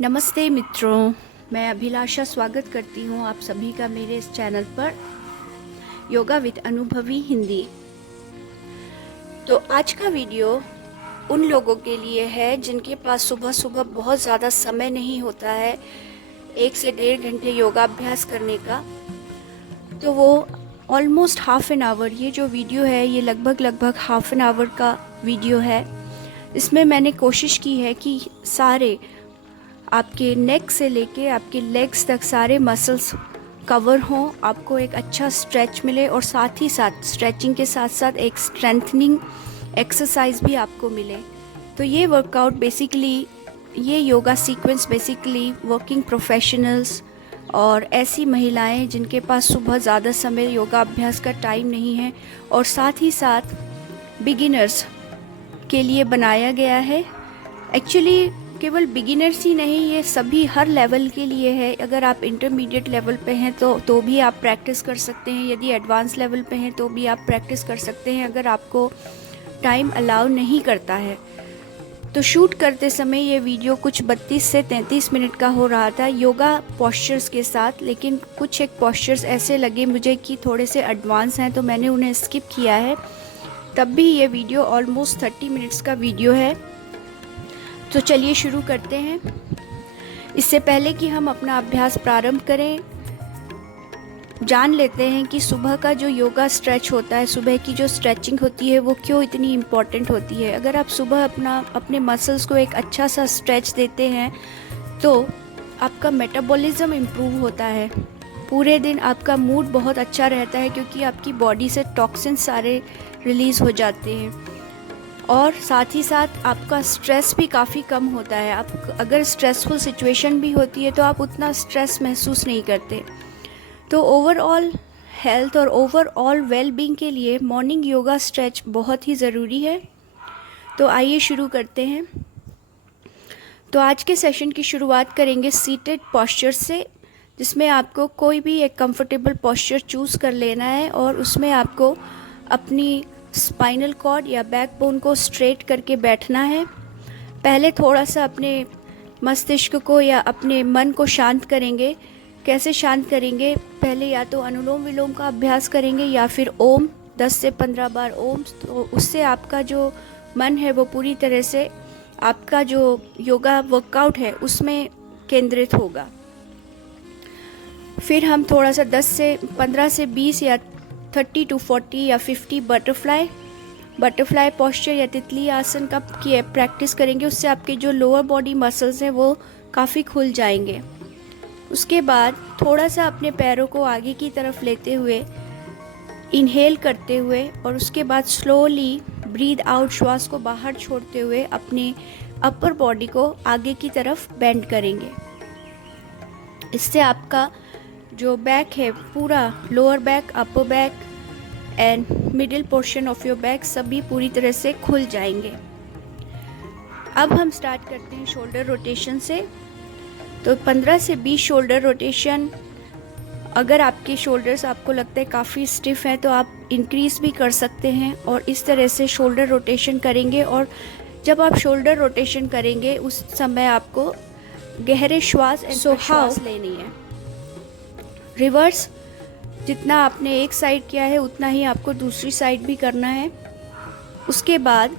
नमस्ते मित्रों, मैं अभिलाषा स्वागत करती हूँ आप सभी का मेरे इस चैनल पर योगा विद अनुभवी हिंदी। तो आज का वीडियो उन लोगों के लिए है जिनके पास सुबह सुबह बहुत ज़्यादा समय नहीं होता है 1 से 1.5 घंटे योगाभ्यास करने का। तो वो ऑलमोस्ट हाफ एन आवर, ये जो वीडियो है ये लगभग हाफ एन आवर का वीडियो है। इसमें मैंने कोशिश की है कि सारे आपके नेक से लेके आपके लेग्स तक सारे मसल्स कवर हों, आपको एक अच्छा स्ट्रेच मिले और साथ ही साथ स्ट्रेचिंग के साथ साथ एक स्ट्रेंथनिंग एक्सरसाइज भी आपको मिले। तो ये वर्कआउट बेसिकली, ये yoga sequence basically working professionals और ऐसी महिलाएं जिनके पास सुबह ज़्यादा समय योगा अभ्यास का टाइम नहीं है और साथ ही साथ बिगिनर्स के लिए बनाया गया है। एक्चुअली केवल बिगिनर्स ही नहीं, ये सभी हर लेवल के लिए है। अगर आप इंटरमीडिएट लेवल पे हैं तो भी आप प्रैक्टिस कर सकते हैं, यदि एडवांस लेवल पे हैं तो भी आप प्रैक्टिस कर सकते हैं अगर आपको टाइम अलाउ नहीं करता है। तो शूट करते समय ये वीडियो कुछ 32 से 33 मिनट का हो रहा था योगा पोस्चर्स के साथ, लेकिन कुछ एक पोस्चर्स ऐसे लगे मुझे कि थोड़े से एडवांस हैं तो मैंने उन्हें स्किप किया है। तब भी ये वीडियो ऑलमोस्ट 30 मिनट्स का वीडियो है। तो चलिए शुरू करते हैं। इससे पहले कि हम अपना अभ्यास प्रारंभ करें, जान लेते हैं कि सुबह का जो योगा स्ट्रेच होता है, सुबह की जो स्ट्रेचिंग होती है वो क्यों इतनी इम्पॉर्टेंट होती है। अगर आप सुबह अपने मसल्स को एक अच्छा सा स्ट्रेच देते हैं तो आपका मेटाबॉलिज्म इम्प्रूव होता है, पूरे दिन आपका मूड बहुत अच्छा रहता है क्योंकि आपकी बॉडी से टॉक्सिन सारे रिलीज़ हो जाते हैं और साथ ही साथ आपका स्ट्रेस भी काफ़ी कम होता है। आप अगर स्ट्रेसफुल सिचुएशन भी होती है तो आप उतना स्ट्रेस महसूस नहीं करते। तो ओवरऑल हेल्थ और ओवरऑल वेलबींग के लिए मॉर्निंग योगा स्ट्रेच बहुत ही ज़रूरी है। तो आइए शुरू करते हैं। तो आज के सेशन की शुरुआत करेंगे सीटेड पोस्चर से, जिसमें आपको कोई भी एक कंफर्टेबल पोस्चर चूज़ कर लेना है और उसमें आपको अपनी स्पाइनल कॉर्ड या बैकबोन को स्ट्रेट करके बैठना है। पहले थोड़ा सा अपने मस्तिष्क को या अपने मन को शांत करेंगे। कैसे शांत करेंगे? पहले या तो अनुलोम विलोम का अभ्यास करेंगे या फिर ओम 10 से 15 बार ओम। तो उससे आपका जो मन है वो पूरी तरह से आपका जो योगा वर्कआउट है उसमें केंद्रित होगा। फिर हम थोड़ा सा 15 से 20 या 30 to 40 या 50 बटरफ्लाई पोस्चर या तितली आसन का प्रैक्टिस करेंगे। उससे आपके जो लोअर बॉडी मसल्स हैं वो काफ़ी खुल जाएंगे। उसके बाद थोड़ा सा अपने पैरों को आगे की तरफ लेते हुए इनहेल करते हुए और उसके बाद स्लोली ब्रीद आउट, श्वास को बाहर छोड़ते हुए अपने अपर बॉडी को आगे की तरफ बेंड करेंगे। इससे आपका जो बैक है, पूरा lower back, upper back and middle portion of your back सभी पूरी तरह से खुल जाएंगे। अब हम स्टार्ट करते हैं शोल्डर रोटेशन से। तो 15 से 20 शोल्डर रोटेशन। अगर आपके शोल्डर्स आपको लगता है काफ़ी स्टिफ हैं तो आप इंक्रीज़ भी कर सकते हैं और इस तरह से शोल्डर रोटेशन करेंगे। और जब आप शोल्डर रोटेशन करेंगे उस समय आपको गहरे श्वास श्वास लेनी है। रिवर्स, जितना आपने एक साइड किया है उतना ही आपको दूसरी साइड भी करना है। उसके बाद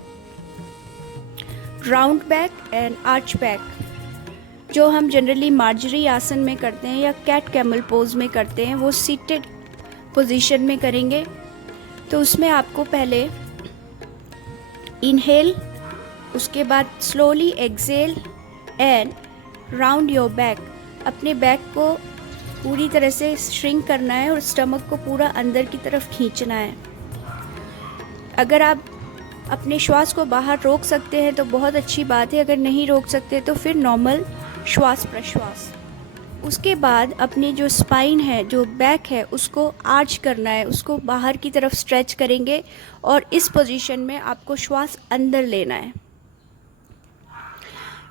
round back and arch back, जो हम जनरली मार्जरी आसन में करते हैं या कैट कैमल पोज में करते हैं, वो सीटेड पोजीशन में करेंगे। तो उसमें आपको पहले इनहेल, उसके बाद slowly exhale and round your back. अपने बैक को पूरी तरह से श्रिंक करना है और स्टमक को पूरा अंदर की तरफ खींचना है। अगर आप अपने श्वास को बाहर रोक सकते हैं तो बहुत अच्छी बात है, अगर नहीं रोक सकते तो फिर नॉर्मल श्वास प्रश्वास। उसके बाद अपनी जो स्पाइन है, जो बैक है, उसको आर्च करना है, उसको बाहर की तरफ स्ट्रेच करेंगे और इस पोजीशन में आपको श्वास अंदर लेना है।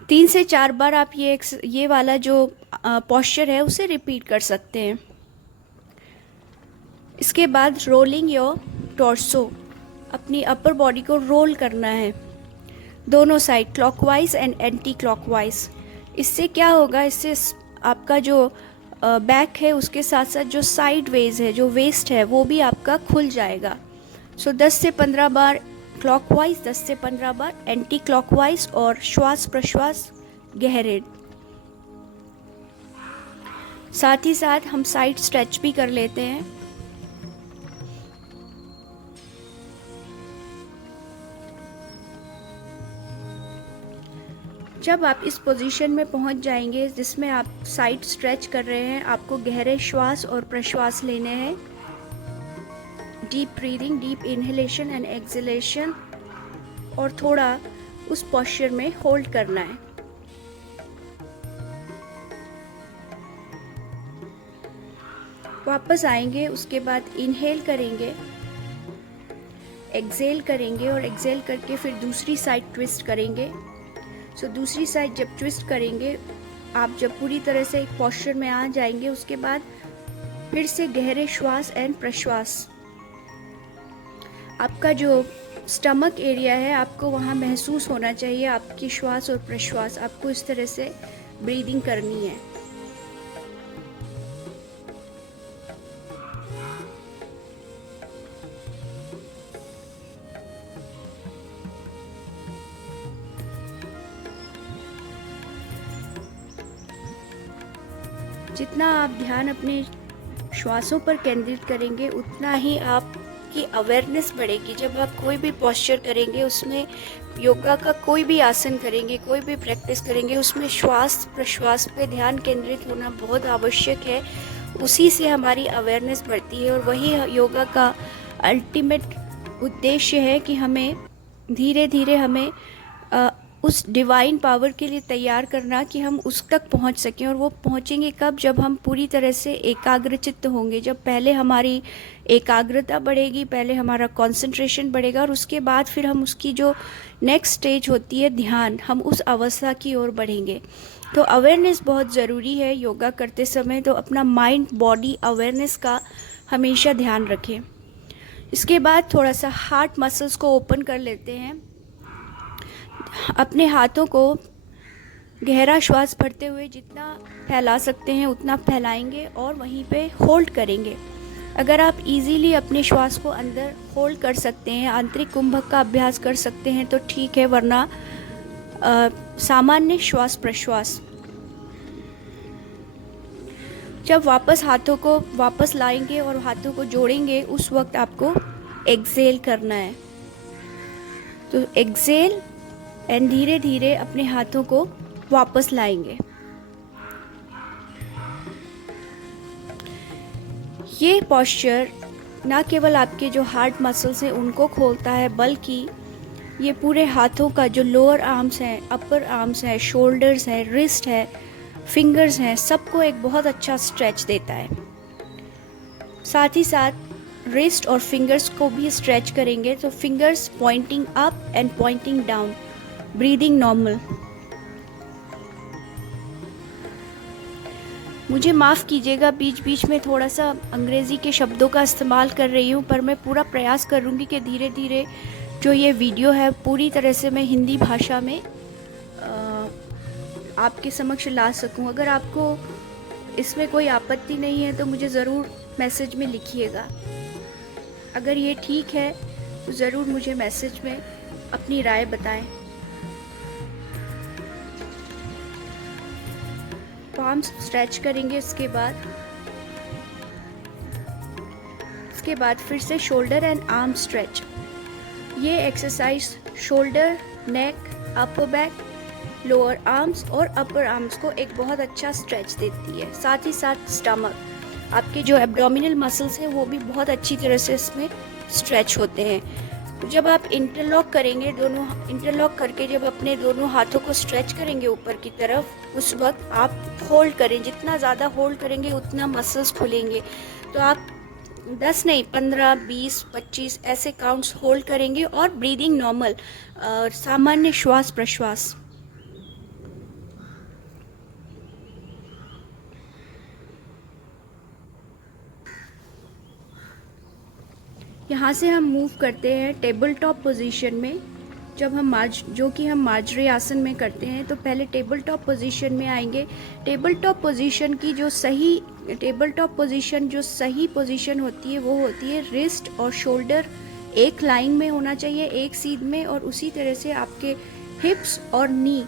3 से 4 बार आप ये वाला जो पोस्चर है उसे रिपीट कर सकते हैं। इसके बाद रोलिंग योर टॉर्सो, अपनी अपर बॉडी को रोल करना है दोनों side, clockwise and anti clockwise. इससे क्या होगा, इससे आपका जो बैक है उसके साथ साथ जो साइड वेज है, जो वेस्ट है, वो भी आपका खुल जाएगा। सो 10 से 15 बार क्लॉकवाइज, 10 से 15 बार एंटी क्लॉकवाइज, और श्वास प्रश्वास गहरे। साथ ही साथ हम साइड स्ट्रेच भी कर लेते हैं। जब आप इस पोजीशन में पहुंच जाएंगे जिसमें आप साइड स्ट्रेच कर रहे हैं, आपको गहरे श्वास और प्रश्वास लेने हैं। Deep breathing, deep inhalation and exhalation, और थोड़ा उस पोस्चर में होल्ड करना है। वापस आएंगे, उसके बाद इनहेल करेंगे, एक्सहेल करेंगे, और एक्सहेल करके फिर दूसरी साइड ट्विस्ट करेंगे। सो दूसरी साइड जब ट्विस्ट करेंगे, आप जब पूरी तरह से एक पोस्चर में आ जाएंगे, उसके बाद फिर से गहरे श्वास एंड प्रश्वास। आपका जो स्टमक एरिया है, आपको वहाँ महसूस होना चाहिए आपकी श्वास और प्रश्वास। आपको इस तरह से ब्रीदिंग करनी है। जितना आप ध्यान अपने श्वासों पर केंद्रित करेंगे, उतना ही आपकी अवेयरनेस बढ़ेगी। जब आप कोई भी पोस्चर करेंगे, उसमें योगा का कोई भी आसन करेंगे, कोई भी प्रैक्टिस करेंगे, उसमें श्वास प्रश्वास पे ध्यान केंद्रित होना बहुत आवश्यक है। उसी से हमारी अवेयरनेस बढ़ती है, और वही योगा का अल्टीमेट उद्देश्य है कि हमें धीरे धीरे हमें उस डिवाइन पावर के लिए तैयार करना कि हम उस तक पहुंच सकें। और वो पहुंचेंगे कब? जब हम पूरी तरह से एकाग्रचित्त होंगे। जब पहले हमारी एकाग्रता बढ़ेगी, पहले हमारा कंसंट्रेशन बढ़ेगा, और उसके बाद फिर हम उसकी जो नेक्स्ट स्टेज होती है ध्यान, हम उस अवस्था की ओर बढ़ेंगे। तो अवेयरनेस बहुत ज़रूरी है योगा करते समय। तो अपना माइंड बॉडी अवेयरनेस का हमेशा ध्यान रखें। इसके बाद थोड़ा सा हार्ट मसल्स को ओपन कर लेते हैं। अपने हाथों को गहरा श्वास भरते हुए जितना फैला सकते हैं उतना फैलाएंगे, और वहीं पे होल्ड करेंगे। अगर आप इजीली अपने श्वास को अंदर होल्ड कर सकते हैं, आंतरिक कुंभक का अभ्यास कर सकते हैं तो ठीक है, वरना सामान्य श्वास प्रश्वास। जब वापस हाथों को वापस लाएंगे और हाथों को जोड़ेंगे, उस वक्त आपको एक्सहेल करना है। तो एक्सहेल एंड धीरे धीरे अपने हाथों को वापस लाएंगे। ये पोस्चर ना केवल आपके जो हार्ट मसल्स हैं उनको खोलता है, बल्कि ये पूरे हाथों का जो लोअर आर्म्स हैं, अपर आर्म्स हैं, शोल्डर्स है, रिस्ट है, फिंगर्स हैं, सबको एक बहुत अच्छा स्ट्रेच देता है। साथ ही साथ रिस्ट और फिंगर्स को भी स्ट्रेच करेंगे, तो fingers pointing up and pointing down, breathing normal. मुझे माफ़ कीजिएगा, बीच बीच में थोड़ा सा अंग्रेज़ी के शब्दों का इस्तेमाल कर रही हूँ, पर मैं पूरा प्रयास करूँगी कि धीरे धीरे जो ये वीडियो है पूरी तरह से मैं हिंदी भाषा में आपके समक्ष ला सकूँ। अगर आपको इसमें कोई आपत्ति नहीं है तो मुझे ज़रूर मैसेज में लिखिएगा। अगर ये ठीक है तो ज़रूर मुझे मैसेज में अपनी राय बताएं। पाम्स स्ट्रेच करेंगे। इसके बाद फिर से शोल्डर एंड आर्म स्ट्रेच। ये एक्सरसाइज शोल्डर, नेक, अपर बैक, लोअर आर्म्स और अपर आर्म्स को एक बहुत अच्छा स्ट्रेच देती है। साथ ही साथ स्टमक, आपके जो एब्डोमिनल मसल्स हैं वो भी बहुत अच्छी तरह से इसमें स्ट्रेच होते हैं। तो जब आप इंटरलॉक करेंगे, दोनों इंटरलॉक करके जब अपने दोनों हाथों को स्ट्रेच करेंगे ऊपर की तरफ, उस वक्त आप होल्ड करें। जितना ज़्यादा होल्ड करेंगे उतना मसल्स खुलेंगे। तो आप 10 नहीं, 15, 20, 25 ऐसे काउंट्स होल्ड करेंगे, और ब्रीदिंग नॉर्मल, सामान्य श्वास प्रश्वास। यहाँ से हम मूव करते हैं टेबल टॉप पोजीशन में। जब हम मार्जरी आसन में करते हैं, तो पहले टेबल टॉप पोजीशन में आएंगे। टेबल टॉप पोजीशन जो सही पोजीशन होती है वो होती है रिस्ट और शोल्डर एक लाइन में होना चाहिए, एक सीध में, और उसी तरह से आपके हिप्स और नी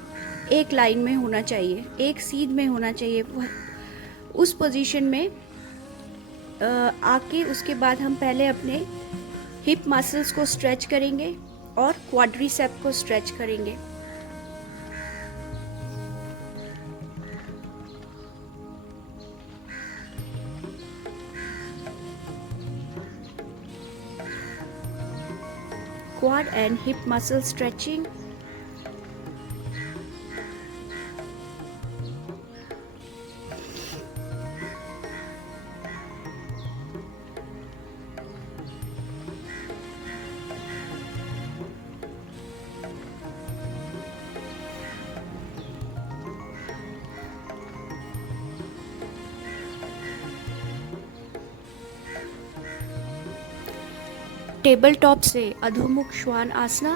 एक लाइन में होना चाहिए, एक सीध में होना चाहिए। उस पोजीशन में आके उसके बाद हम पहले अपने हिप मसल्स को स्ट्रेच करेंगे और क्वाड्रिसेप को स्ट्रेच करेंगे। Quad and hip muscle stretching. Table top से अधोमुख श्वान आसना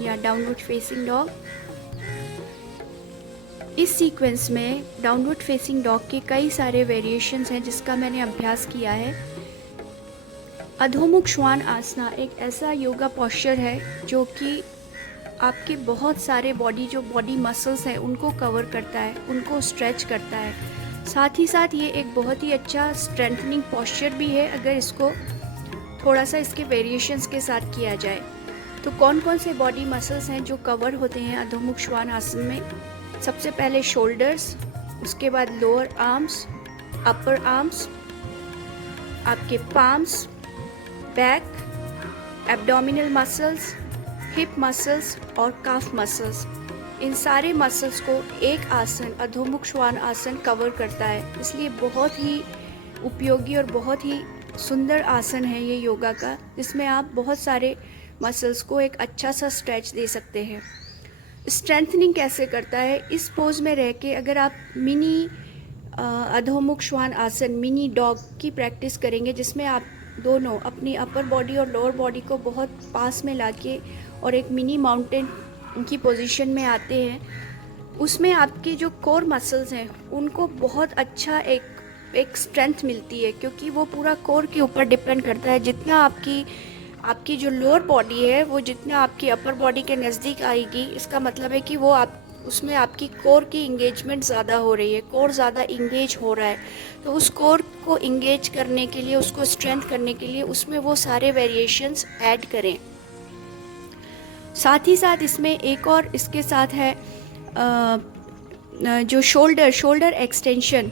या डाउनवर्ड फेसिंग डॉग। इस सीक्वेंस में डाउनवर्ड फेसिंग डॉग के कई सारे वेरिएशंस हैं जिसका मैंने अभ्यास किया है। अधोमुख श्वान आसना एक ऐसा योगा पोस्चर है जो कि आपके बहुत सारे बॉडी मसल्स हैं उनको कवर करता है, उनको स्ट्रेच करता है। साथ ही साथ ये एक बहुत ही अच्छा स्ट्रेंथनिंग पोस्चर भी है अगर इसको थोड़ा सा इसके वेरिएशंस के साथ किया जाए। तो कौन कौन से बॉडी मसल्स हैं जो कवर होते हैं अधोमुख श्वान आसन में? सबसे पहले शोल्डर्स, उसके बाद लोअर आर्म्स, अपर आर्म्स, आपके palms, back, abdominal muscles, hip muscles और काफ मसल्स। इन सारे मसल्स को एक आसन अधोमुख श्वान आसन कवर करता है, इसलिए बहुत ही उपयोगी और बहुत ही सुंदर आसन है ये योगा का, जिसमें आप बहुत सारे मसल्स को एक अच्छा सा स्ट्रेच दे सकते हैं। स्ट्रेंथनिंग कैसे करता है? इस पोज में रह के अगर आप मिनी अधोमुख श्वान आसन, मिनी डॉग की प्रैक्टिस करेंगे, जिसमें आप दोनों अपनी अपर बॉडी और लोअर बॉडी को बहुत पास में लाके और एक मिनी माउंटेन की पोजीशन में आते हैं, उसमें आपके जो कोर मसल्स हैं उनको बहुत अच्छा एक स्ट्रेंथ मिलती है, क्योंकि वो पूरा कोर के ऊपर डिपेंड करता है। जितना आपकी जो लोअर बॉडी है वो जितना आपकी अपर बॉडी के नज़दीक आएगी, इसका मतलब है कि वो उसमें आपकी कोर की इंगेजमेंट ज़्यादा हो रही है, कोर ज़्यादा इंगेज हो रहा है। तो उस कोर को इंगेज करने के लिए, उसको स्ट्रेंथ करने के लिए उसमें वो सारे वेरिएशंस ऐड करें। साथ ही साथ इसमें एक और इसके साथ है जो शोल्डर एक्सटेंशन।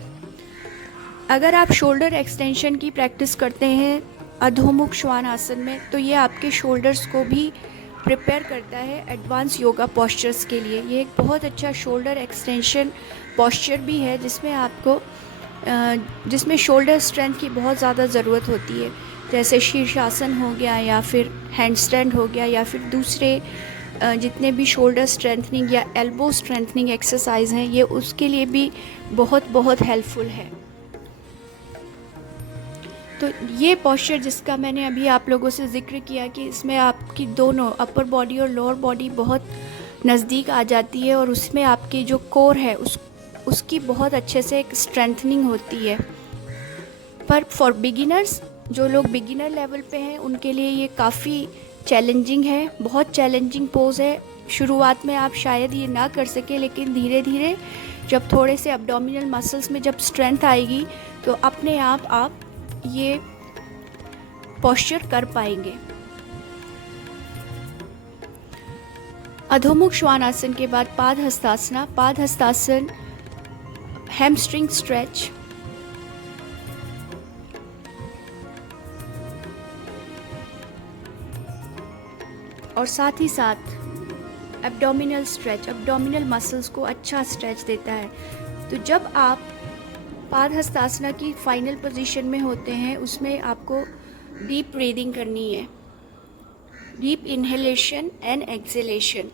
अगर आप शोल्डर एक्सटेंशन की प्रैक्टिस करते हैं अधोमुख श्वान आसन में, तो ये आपके शोल्डर्स को भी प्रिपेयर करता है एडवांस योगा पोस्चर्स के लिए। ये एक बहुत अच्छा शोल्डर एक्सटेंशन पोस्चर भी है जिसमें शोल्डर स्ट्रेंथ की बहुत ज़्यादा ज़रूरत होती है, जैसे शीर्षासन हो गया या फिर हैंड स्टैंड हो गया या फिर दूसरे जितने भी शोल्डर स्ट्रेंथनिंग या एल्बो स्ट्रेंथनिंग एक्सरसाइज हैं, ये उसके लिए भी बहुत हेल्पफुल है। तो ये पोस्चर जिसका मैंने अभी आप लोगों से जिक्र किया कि इसमें आपकी दोनों अपर बॉडी और लोअर बॉडी बहुत नज़दीक आ जाती है और उसमें आपकी जो कोर है उसकी बहुत अच्छे से एक स्ट्रेंथनिंग होती है। पर फॉर बिगिनर्स, जो लोग बिगिनर लेवल पे हैं, उनके लिए ये काफ़ी चैलेंजिंग है, बहुत चैलेंजिंग पोज है। शुरुआत में आप शायद ये ना कर सके, लेकिन धीरे धीरे जब थोड़े से एब्डोमिनल मसल्स में जब स्ट्रेंथ आएगी तो अपने आप ये पोस्चर कर पाएंगे। अधोमुख श्वान आसन के बाद पाद हस्तासना। पाद हस्तासन हैमस्ट्रिंग स्ट्रेच, और साथ ही साथ एब्डोमिनल स्ट्रेच, एब्डोमिनल मसल्स को अच्छा स्ट्रेच देता है। तो जब आप पाद हस्तासना की फाइनल पोजीशन में होते हैं, उसमें आपको डीप ब्रीदिंग करनी है, डीप इनहेलेशन एंड एक्सहेलेशन।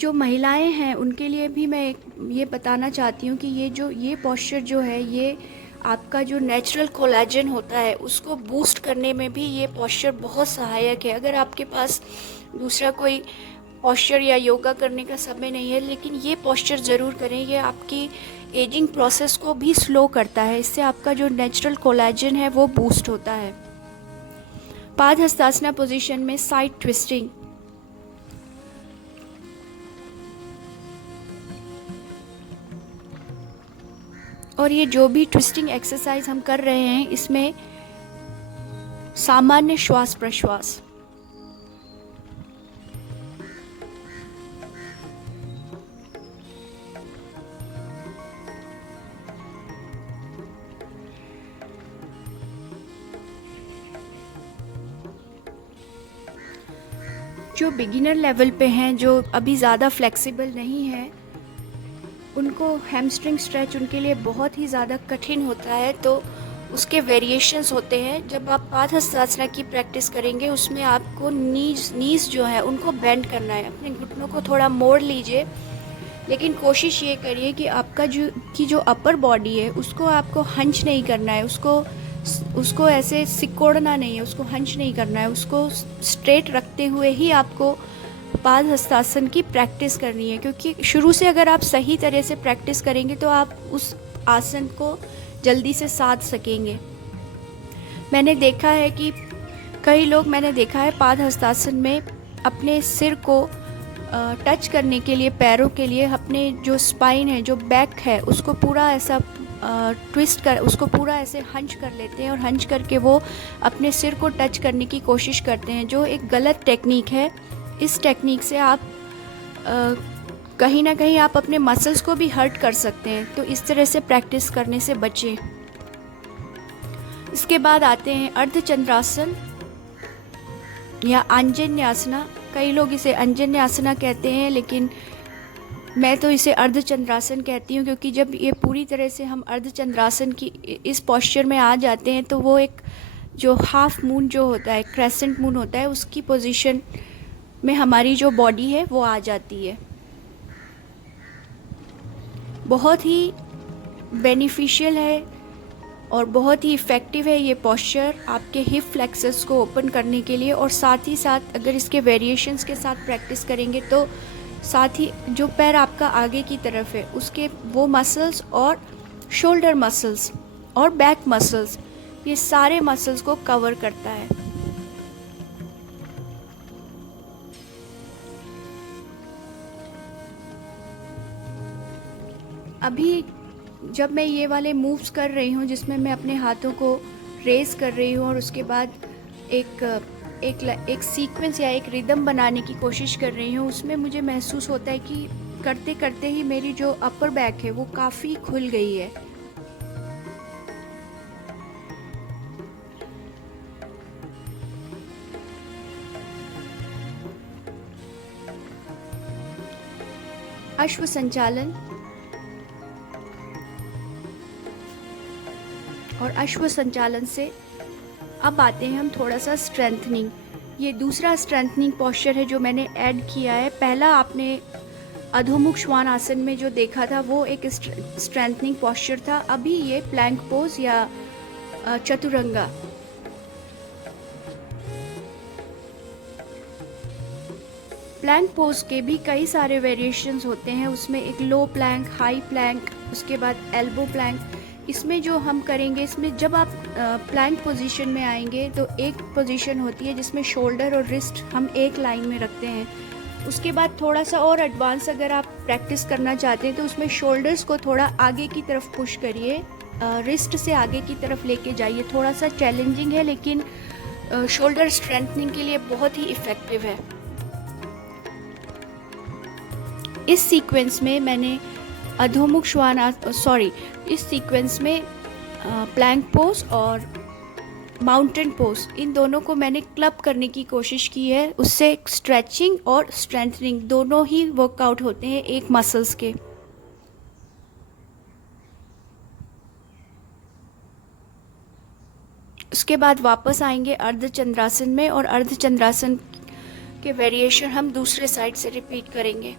जो महिलाएं हैं उनके लिए भी मैं ये बताना चाहती हूँ कि ये पोस्चर जो है ये आपका जो नेचुरल कोलेजन होता है उसको बूस्ट करने में भी ये पोस्चर बहुत सहायक है। अगर आपके पास दूसरा कोई पोस्चर या योगा करने का समय नहीं है, लेकिन ये पोस्चर ज़रूर करें। ये आपकी एजिंग प्रोसेस को भी स्लो करता है। इससे आपका जो नेचुरल कोलेजन है वो बूस्ट होता है। पादहस्तासना पोजीशन में साइड ट्विस्टिंग। और ये जो भी ट्विस्टिंग एक्सरसाइज हम कर रहे हैं इसमें सामान्य श्वास प्रश्वास। जो बिगिनर लेवल पे हैं, जो अभी ज़्यादा फ्लेक्सिबल नहीं है, उनको हैमस्ट्रिंग स्ट्रेच उनके लिए बहुत ही ज़्यादा कठिन होता है, तो उसके वेरिएशंस होते हैं। जब आप पादहस्तासना की प्रैक्टिस करेंगे उसमें आपको नीज जो है उनको बेंड करना है। अपने घुटनों को थोड़ा मोड़ लीजिए, लेकिन कोशिश ये करिए कि आपका जो अपर बॉडी है उसको आपको हंच नहीं करना है, उसको ऐसे सिकोड़ना नहीं है, उसको हंच नहीं करना है, उसको स्ट्रेट रखते हुए ही आपको पादहस्तासन की प्रैक्टिस करनी है। क्योंकि शुरू से अगर आप सही तरह से प्रैक्टिस करेंगे तो आप उस आसन को जल्दी से साध सकेंगे। मैंने देखा है कि कई लोग पादहस्तासन में अपने सिर को टच करने के लिए, पैरों के लिए अपने जो स्पाइन है, जो बैक है, उसको पूरा ऐसा उसको पूरा ऐसे हंच कर लेते हैं और हंच करके वो अपने सिर को टच करने की कोशिश करते हैं, जो एक गलत टेक्निक है। इस टेक्निक से आप कहीं ना कहीं आप अपने मसल्स को भी हर्ट कर सकते हैं, तो इस तरह से प्रैक्टिस करने से बचें। इसके बाद आते हैं अर्धचंद्रासन या अंजन्यासना। कई लोग इसे अंजन्यासना कहते हैं, लेकिन मैं तो इसे अर्धचंद्रासन कहती हूँ, क्योंकि जब ये पूरी तरह से हम अर्धचंद्रासन की इस पोस्चर में आ जाते हैं तो वो एक जो हाफ मून जो होता है, क्रेसेंट मून होता है, उसकी पोजीशन में हमारी जो बॉडी है वो आ जाती है। बहुत ही बेनिफिशियल है और बहुत ही इफ़ेक्टिव है ये पोस्चर आपके हिप फ्लेक्सस को ओपन करने के लिए। और साथ ही साथ अगर इसके वेरिएशंस के साथ प्रैक्टिस करेंगे तो साथ ही जो पैर आपका आगे की तरफ है उसके वो मसल्स और शोल्डर मसल्स और बैक मसल्स, ये सारे मसल्स को कवर करता है। अभी जब मैं ये वाले मूव्स कर रही हूँ जिसमें मैं अपने हाथों को रेज कर रही हूँ और उसके बाद एक सीक्वेंस या एक रिदम बनाने की कोशिश कर रही हूँ, उसमें मुझे महसूस होता है कि करते करते ही मेरी जो अपर बैक है वो काफ़ी खुल गई है। अश्व संचालन। और अश्व संचालन से अब आते हैं हम थोड़ा सा स्ट्रेंथनिंग। ये दूसरा स्ट्रेंथनिंग पोस्चर है जो मैंने ऐड किया है। पहला आपने अधोमुख श्वान आसन में जो देखा था वो एक स्ट्रेंथनिंग पोस्चर था। अभी ये प्लैंक पोज या चतुरंगा। प्लैंक पोज के भी कई सारे वेरिएशंस होते हैं। उसमें एक लो प्लैंक, हाई प्लैंक, उसके बाद एल्बो प्लैंक। इसमें जो हम करेंगे, इसमें जब आप प्लैंक पोजीशन में आएंगे तो एक पोजीशन होती है जिसमें शोल्डर और रिस्ट हम एक लाइन में रखते हैं। उसके बाद थोड़ा सा और एडवांस अगर आप प्रैक्टिस करना चाहते हैं तो उसमें शोल्डर्स को थोड़ा आगे की तरफ पुश करिए, रिस्ट से आगे की तरफ लेके जाइए। थोड़ा सा चैलेंजिंग है लेकिन शोल्डर स्ट्रेंथनिंग के लिए बहुत ही इफ़ेक्टिव है। इस सीक्वेंस में मैंने अधोमुख श्वान इस सीक्वेंस में प्लैंक पोज और माउंटेन पोज, इन दोनों को मैंने क्लब करने की कोशिश की है। उससे स्ट्रेचिंग और स्ट्रेंथनिंग दोनों ही वर्कआउट होते हैं एक मसल्स के। उसके बाद वापस आएंगे अर्धचंद्रासन में और अर्धचंद्रासन के वेरिएशन हम दूसरे साइड से रिपीट करेंगे।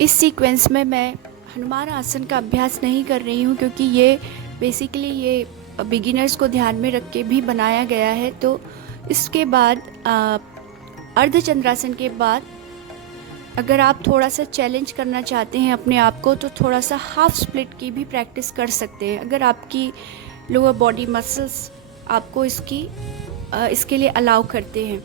इस सीक्वेंस में मैं हनुमान आसन का अभ्यास नहीं कर रही हूँ, क्योंकि ये बेसिकली ये बिगिनर्स को ध्यान में रख के भी बनाया गया है। तो इसके बाद अर्धचंद्रासन के बाद अगर आप थोड़ा सा चैलेंज करना चाहते हैं अपने आप को, तो थोड़ा सा हाफ स्प्लिट की भी प्रैक्टिस कर सकते हैं, अगर आपकी लोअर बॉडी मसल्स आपको इसके लिए अलाउ करते हैं।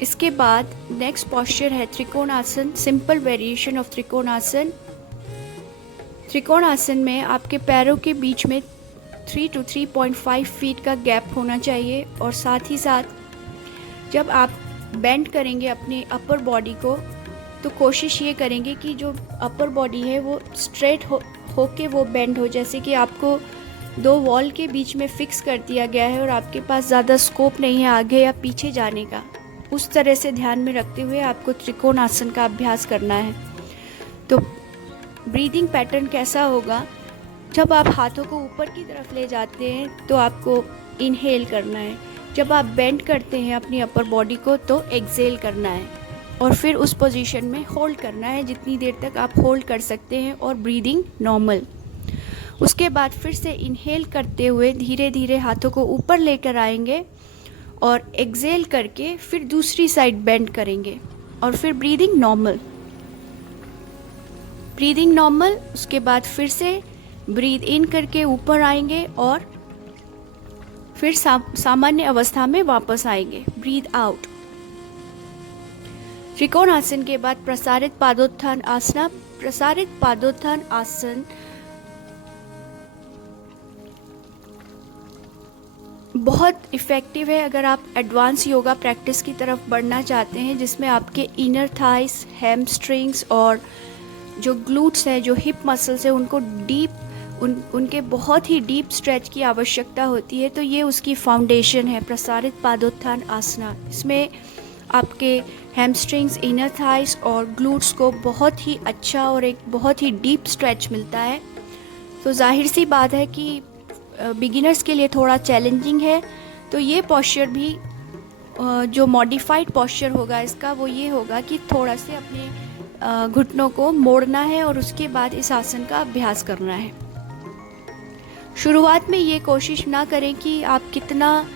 इसके बाद नेक्स्ट पोस्चर है trikonasana, simple variation of trikonasana. Trikonasana में आपके पैरों के बीच में 3 to 3.5 फीट का गैप होना चाहिए, और साथ ही साथ जब आप बेंड करेंगे अपने अपर बॉडी को, तो कोशिश ये करेंगे कि जो अपर बॉडी है वो स्ट्रेट होके वो बेंड हो, जैसे कि आपको दो वॉल के बीच में फिक्स कर दिया गया है और आपके पास ज़्यादा स्कोप नहीं है आगे या पीछे जाने का। उस तरह से ध्यान में रखते हुए आपको त्रिकोणासन का अभ्यास करना है। तो ब्रीदिंग पैटर्न कैसा होगा, जब आप हाथों को ऊपर की तरफ ले जाते हैं तो आपको इनहेल करना है, जब आप बेंड करते हैं अपनी अपर बॉडी को तो एक्सेल करना है, और फिर उस पोजीशन में होल्ड करना है जितनी देर तक आप होल्ड कर सकते हैं, और ब्रीदिंग नॉर्मल। उसके बाद फिर से इनहेल करते हुए धीरे धीरे हाथों को ऊपर लेकर आएंगे और एक्सेल करके फिर दूसरी साइड बेंड करेंगे, और फिर ब्रीदिंग नॉर्मल। उसके बाद फिर से ब्रीद इन करके ऊपर आएंगे और फिर सामान्य अवस्था में वापस आएंगे, ब्रीद आउट। त्रिकोणासन के बाद प्रसारित पादोत्थान आसन। प्रसारित पादोत्थान आसन बहुत इफ़ेक्टिव है अगर आप एडवांस योगा प्रैक्टिस की तरफ बढ़ना चाहते हैं, जिसमें आपके इनर थाइस, हैमस्ट्रिंग्स और जो ग्लूट्स हैं, जो हिप मसल्स हैं, उनको उनके बहुत ही डीप स्ट्रेच की आवश्यकता होती है। तो ये उसकी फाउंडेशन है प्रसारित पादोत्थान आसना। इसमें आपके हैमस्ट्रिंग्स, इनर थाइस और ग्लूट्स को बहुत ही अच्छा और एक बहुत ही डीप स्ट्रेच मिलता है। तो जाहिर सी बात है कि बिगिनर्स के लिए थोड़ा चैलेंजिंग है। तो ये पॉस्चर भी जो मॉडिफाइड पॉस्चर होगा इसका, वो ये होगा कि थोड़ा से अपने घुटनों को मोड़ना है और उसके बाद इस आसन का अभ्यास करना है। शुरुआत में ये कोशिश ना करें कि आप कितना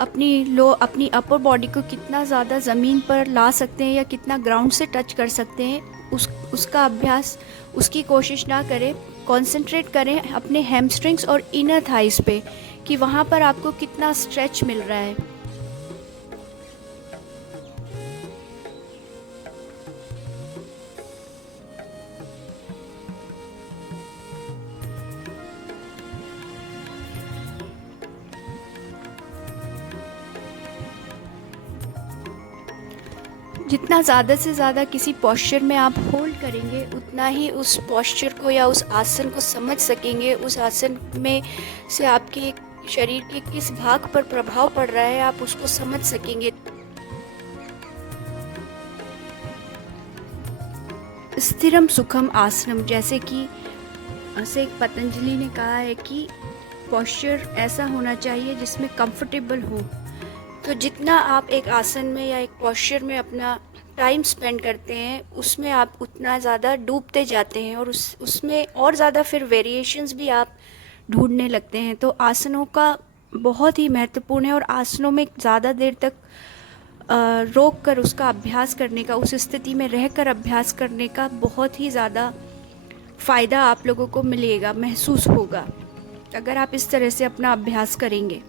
अपनी अपर बॉडी को कितना ज़्यादा ज़मीन पर ला सकते हैं या कितना ग्राउंड से टच कर सकते हैं, उसका अभ्यास, उसकी कोशिश ना करें। कंसंट्रेट करें अपने हैमस्ट्रिंग्स और इनर थाइस पे कि वहाँ पर आपको कितना स्ट्रेच मिल रहा है। जितना ज़्यादा से ज़्यादा किसी पोस्चर में आप होल्ड करेंगे, उतना ही उस पोस्चर को या उस आसन को समझ सकेंगे। उस आसन में से आपके शरीर के किस भाग पर प्रभाव पड़ रहा है, आप उसको समझ सकेंगे। स्थिरम सुखम आसनम, जैसे कि पतंजलि ने कहा है कि पोस्चर ऐसा होना चाहिए जिसमें कंफर्टेबल हो। तो जितना आप एक आसन में या एक पोस्चर में अपना टाइम स्पेंड करते हैं, उसमें आप उतना ज़्यादा डूबते जाते हैं और उसमें और ज़्यादा फिर वेरिएशंस भी आप ढूंढने लगते हैं। तो आसनों का बहुत ही महत्वपूर्ण है, और आसनों में ज़्यादा देर तक रोक कर उसका अभ्यास करने का, उस स्थिति में रहकर अभ्यास करने का बहुत ही ज़्यादा फ़ायदा आप लोगों को मिलेगा, महसूस होगा, अगर आप इस तरह से अपना अभ्यास करेंगे।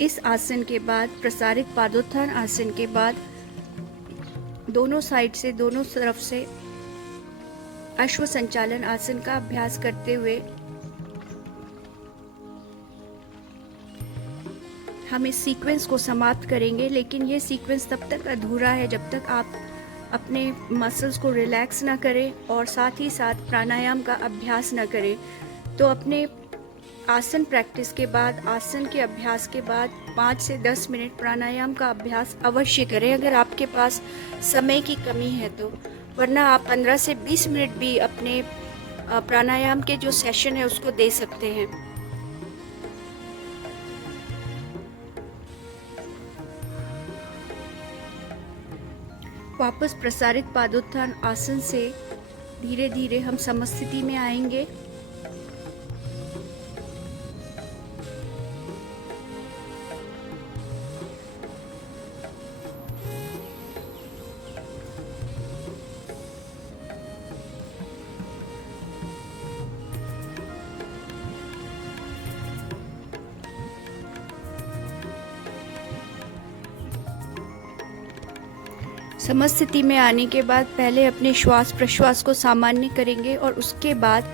इस आसन के बाद, प्रसारित पादोत्थान आसन के बाद, दोनों साइड से, दोनों तरफ से अश्व संचालन आसन का अभ्यास करते हुए हम इस सीक्वेंस को समाप्त करेंगे। लेकिन ये सीक्वेंस तब तक अधूरा है जब तक आप अपने मसल्स को रिलैक्स ना करें और साथ ही साथ प्राणायाम का अभ्यास ना करें। तो अपने आसन प्रैक्टिस के बाद, आसन के अभ्यास के बाद 5 से 10 मिनट प्राणायाम का अभ्यास अवश्य करें, अगर आपके पास समय की कमी है तो। वरना आप 15 से 20 मिनट भी अपने प्राणायाम के जो सेशन है उसको दे सकते हैं। वापस प्रसारित पादोत्थान आसन से धीरे धीरे हम समस्थिति में आएंगे। समस्थिति में आने के बाद पहले अपने श्वास प्रश्वास को सामान्य करेंगे और उसके बाद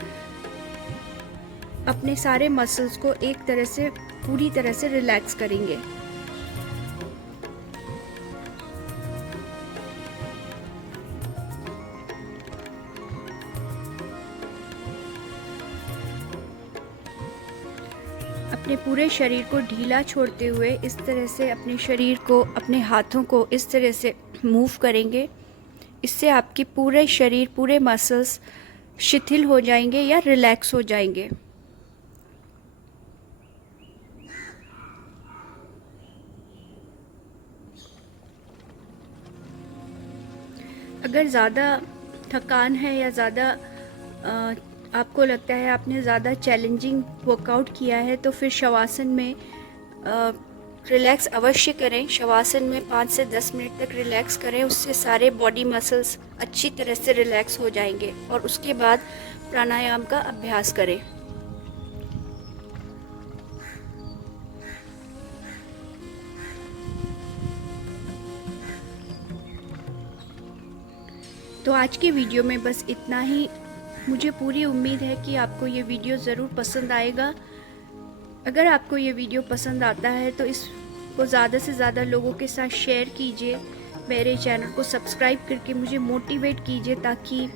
अपने सारे मसल्स को एक तरह से पूरी तरह से रिलैक्स करेंगे। अपने पूरे शरीर को ढीला छोड़ते हुए इस तरह से अपने शरीर को, अपने हाथों को इस तरह से मूव करेंगे। इससे आपके पूरे शरीर, पूरे मसल्स शिथिल हो जाएंगे या रिलैक्स हो जाएंगे। अगर ज़्यादा थकान है या ज़्यादा आपको लगता है आपने ज़्यादा चैलेंजिंग वर्कआउट किया है तो फिर शवासन में रिलैक्स अवश्य करें। शवासन में 5 से 10 मिनट तक रिलैक्स करें, उससे सारे बॉडी मसल्स अच्छी तरह से रिलैक्स हो जाएंगे और उसके बाद प्राणायाम का अभ्यास करें। तो आज की वीडियो में बस इतना ही। मुझे पूरी उम्मीद है कि आपको ये वीडियो ज़रूर पसंद आएगा। अगर आपको ये वीडियो पसंद आता है तो इसको ज़्यादा से ज़्यादा लोगों के साथ शेयर कीजिए। मेरे चैनल को सब्सक्राइब करके मुझे मोटिवेट कीजिए ताकि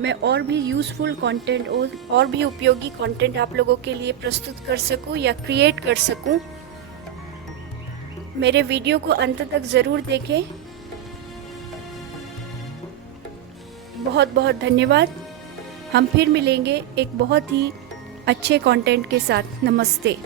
मैं और भी यूज़फुल कंटेंट और भी उपयोगी कंटेंट आप लोगों के लिए प्रस्तुत कर सकूं या क्रिएट कर सकूं। मेरे वीडियो को अंत तक ज़रूर देखें। बहुत बहुत धन्यवाद। हम फिर मिलेंगे एक बहुत ही अच्छे कंटेंट के साथ। नमस्ते।